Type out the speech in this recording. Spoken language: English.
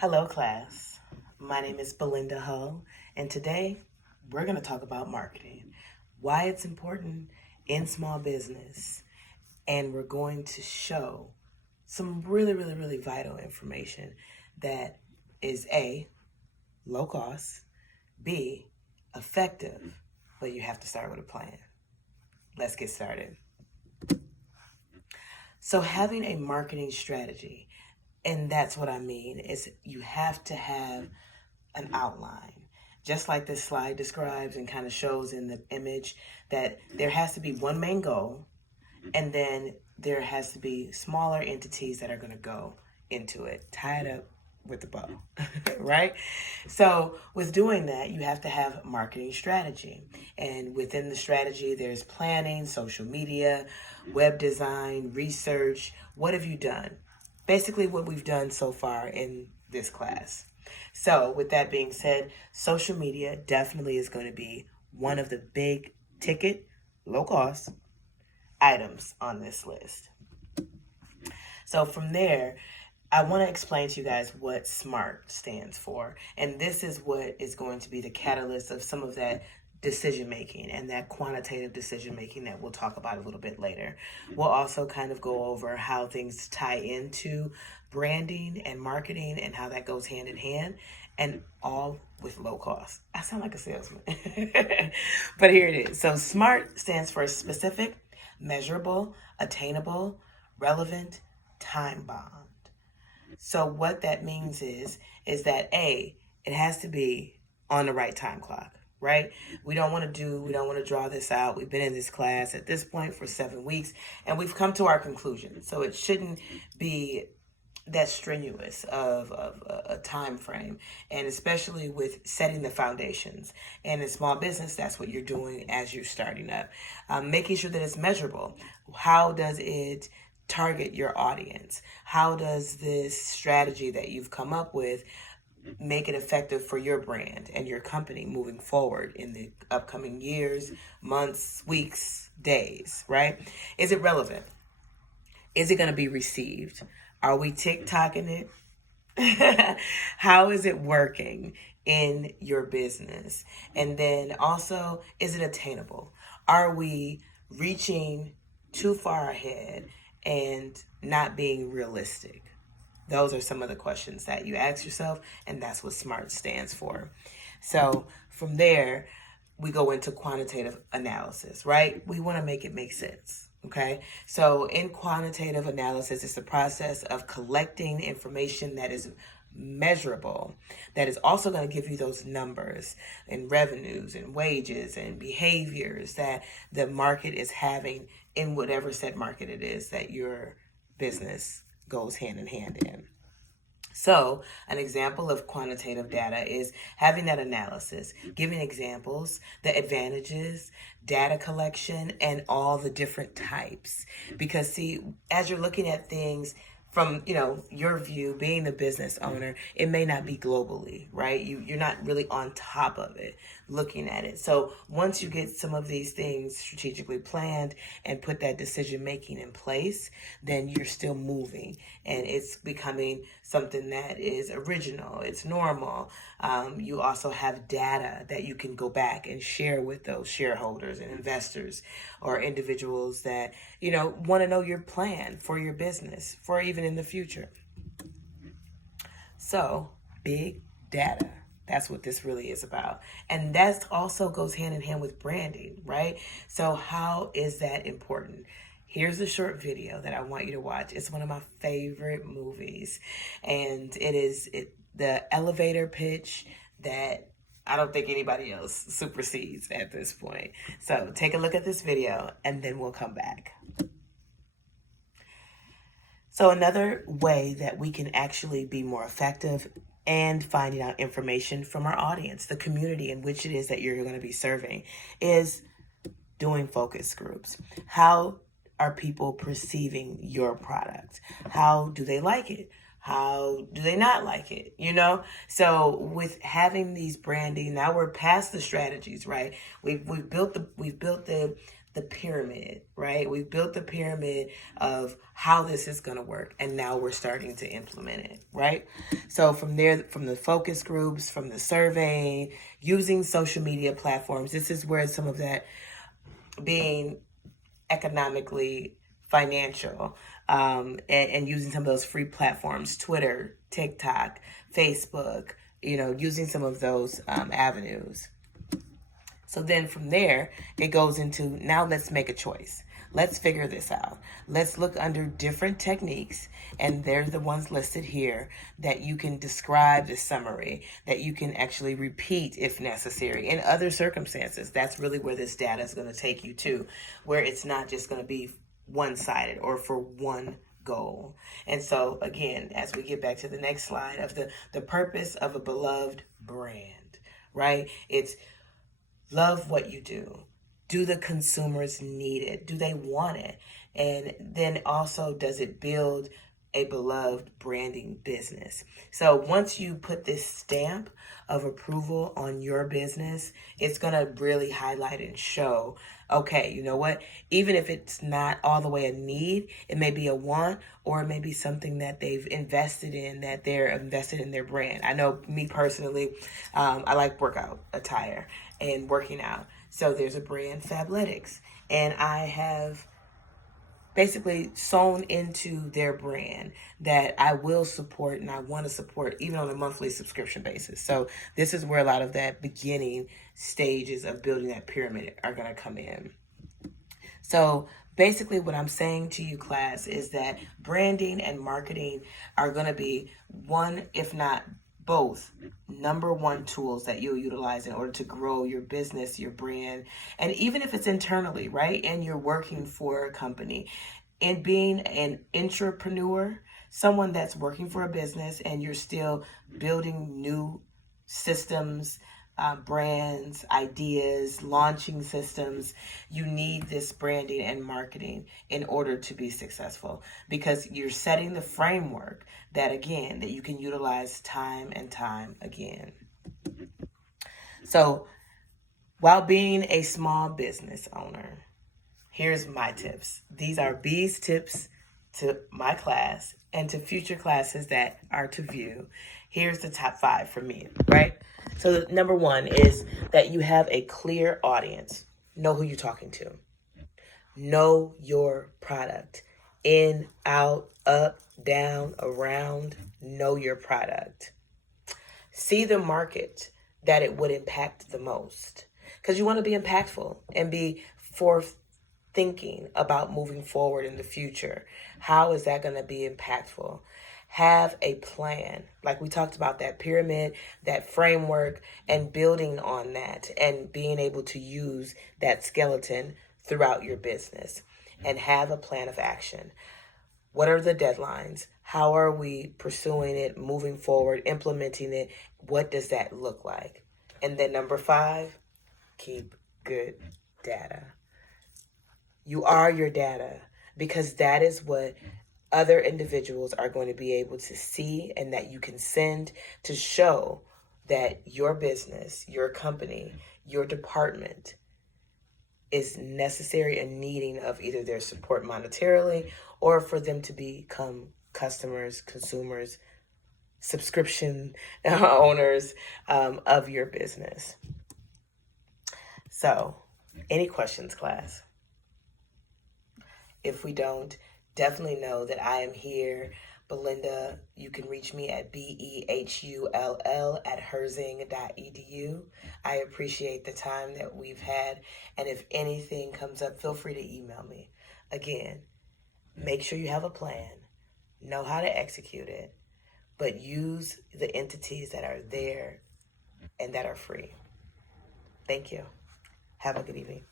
Hello, class. My name is Belinda Hull, and today we're going to talk about marketing, why it's important in small business, and we're going to show some really vital information that is A, low cost, B, effective, but you have to start with a plan. Let's get started. So, having a marketing strategy, and that's what I mean, is you have to have an outline. Just like this slide describes and kind of shows in the image, that there has to be one main goal, and then there has to be smaller entities that are going to go into it, tie it up with the bow, right? So, with doing that, you have to have marketing strategy. And within the strategy, there's planning, social media, web design, research. What have you done? Basically, what we've done so far in this class. So, with that being said, social media definitely is going to be one of the big ticket, low cost items on this list. So, from there, I want to explain to you guys what SMART stands for. And this is what is going to be the catalyst of some of that decision making and that quantitative decision making that we'll talk about a little bit later. We'll also kind of go over how things tie into branding and marketing and how that goes hand in hand, and all with low cost. I sound like a salesman. But here it is. So SMART stands for specific, measurable, attainable, relevant, time bound. So what that means is that A, it has to be on the right time clock, right? We don't want to draw this out. We've been in this class at this point for 7 weeks, and we've come to our conclusion. So it shouldn't be that strenuous of a time frame, and especially with setting the foundations. And in small business, that's what you're doing as you're starting up. Making sure that it's measurable. How does it target your audience? How does this strategy that you've come up with make it effective for your brand and your company moving forward in the upcoming years, months, weeks, days, right? Is it relevant? Is it going to be received? Are we TikToking it? How is it working in your business? And then also, is it attainable? Are we reaching too far ahead and not being realistic? Those are some of the questions that you ask yourself, and that's what SMART stands for. So from there, we go into quantitative analysis, right? We want to make it make sense. Okay, so in quantitative analysis, it's the process of collecting information that is measurable, that is also going to give you those numbers and revenues and wages and behaviors that the market is having in whatever said market it is that your business goes hand in hand in. So, an example of quantitative data is having that analysis, giving examples, the advantages, data collection, and all the different types. Because, see, as you're looking at things from, your view, being the business owner, it may not be globally, right? You're not really on top of it, looking at it. So once you get some of these things strategically planned and put that decision making in place, then you're still moving, and it's becoming something that is original. It's normal. You also have data that you can go back and share with those shareholders and investors or individuals that, want to know your plan for your business, for even in the future. So, big data. That's what this really is about. And that also goes hand in hand with branding, right? So, how is that important? Here's a short video that I want you to watch. It's one of my favorite movies. And it is the elevator pitch that I don't think anybody else supersedes at this point. So, take a look at this video and then we'll come back. So another way that we can actually be more effective and finding out information from our audience, the community in which it is that you're going to be serving, is doing focus groups. How are people perceiving your product? How do they like it? How do they not like it? So with having these branding, now we're past the strategies, right? We've built the the pyramid, right? We've built the pyramid of how this is going to work, and now we're starting to implement it, right? So from there, from the focus groups, from the surveying, using social media platforms, this is where some of that being economically financial, and using some of those free platforms, Twitter, TikTok, Facebook, using some of those avenues. So then from there, it goes into, now let's make a choice. Let's figure this out. Let's look under different techniques, and they're the ones listed here that you can describe the summary, that you can actually repeat if necessary in other circumstances. That's really where this data is going to take you to, where it's not just going to be one-sided or for one goal. And so again, as we get back to the next slide of the purpose of a beloved brand, right? It's love what you do. Do the consumers need it? Do they want it? And then also, does it build a beloved branding business? So once you put this stamp of approval on your business, it's going to really highlight and show, okay, you know what? Even if it's not all the way a need, it may be a want, or it may be something that they've invested in, that they're invested in their brand. I know me personally, I like workout attire and working out. So there's a brand, Fabletics, and I have basically sewn into their brand that I will support and I want to support even on a monthly subscription basis. So this is where a lot of that beginning stages of building that pyramid are going to come in. So basically what I'm saying to you, class, is that branding and marketing are going to be one, if not both, number one tools that you'll utilize in order to grow your business, your brand, and even if it's internally, right? And you're working for a company. And being an entrepreneur, someone that's working for a business and you're still building new systems, brands, ideas, launching systems, you need this branding and marketing in order to be successful, because you're setting the framework that, again, that you can utilize time and time again. So while being a small business owner, here's my tips. These are B's tips to my class and to future classes that are to view. Here's the top 5 for me, right? So number 1 is that you have a clear audience. Know who you're talking to. Know your product. In, out, up, down, around. Know your product. See the market that it would impact the most, because you want to be impactful and be thinking about moving forward in the future. How is that going to be impactful? Have a plan. Like we talked about, that pyramid, that framework, and building on that and being able to use that skeleton throughout your business, and have a plan of action. What are the deadlines? How are we pursuing it, moving forward, implementing it? What does that look like? And then number 5, keep good data. You are your data, because that is what other individuals are going to be able to see, and that you can send to show that your business, your company, your department is necessary and needing of either their support monetarily, or for them to become customers, consumers, subscription owners of your business. So, any questions, class? If we don't, definitely know that I am here. Belinda, you can reach me at behull@herzing.edu. I appreciate the time that we've had. And if anything comes up, feel free to email me. Again, make sure you have a plan, know how to execute it, but use the entities that are there and that are free. Thank you. Have a good evening.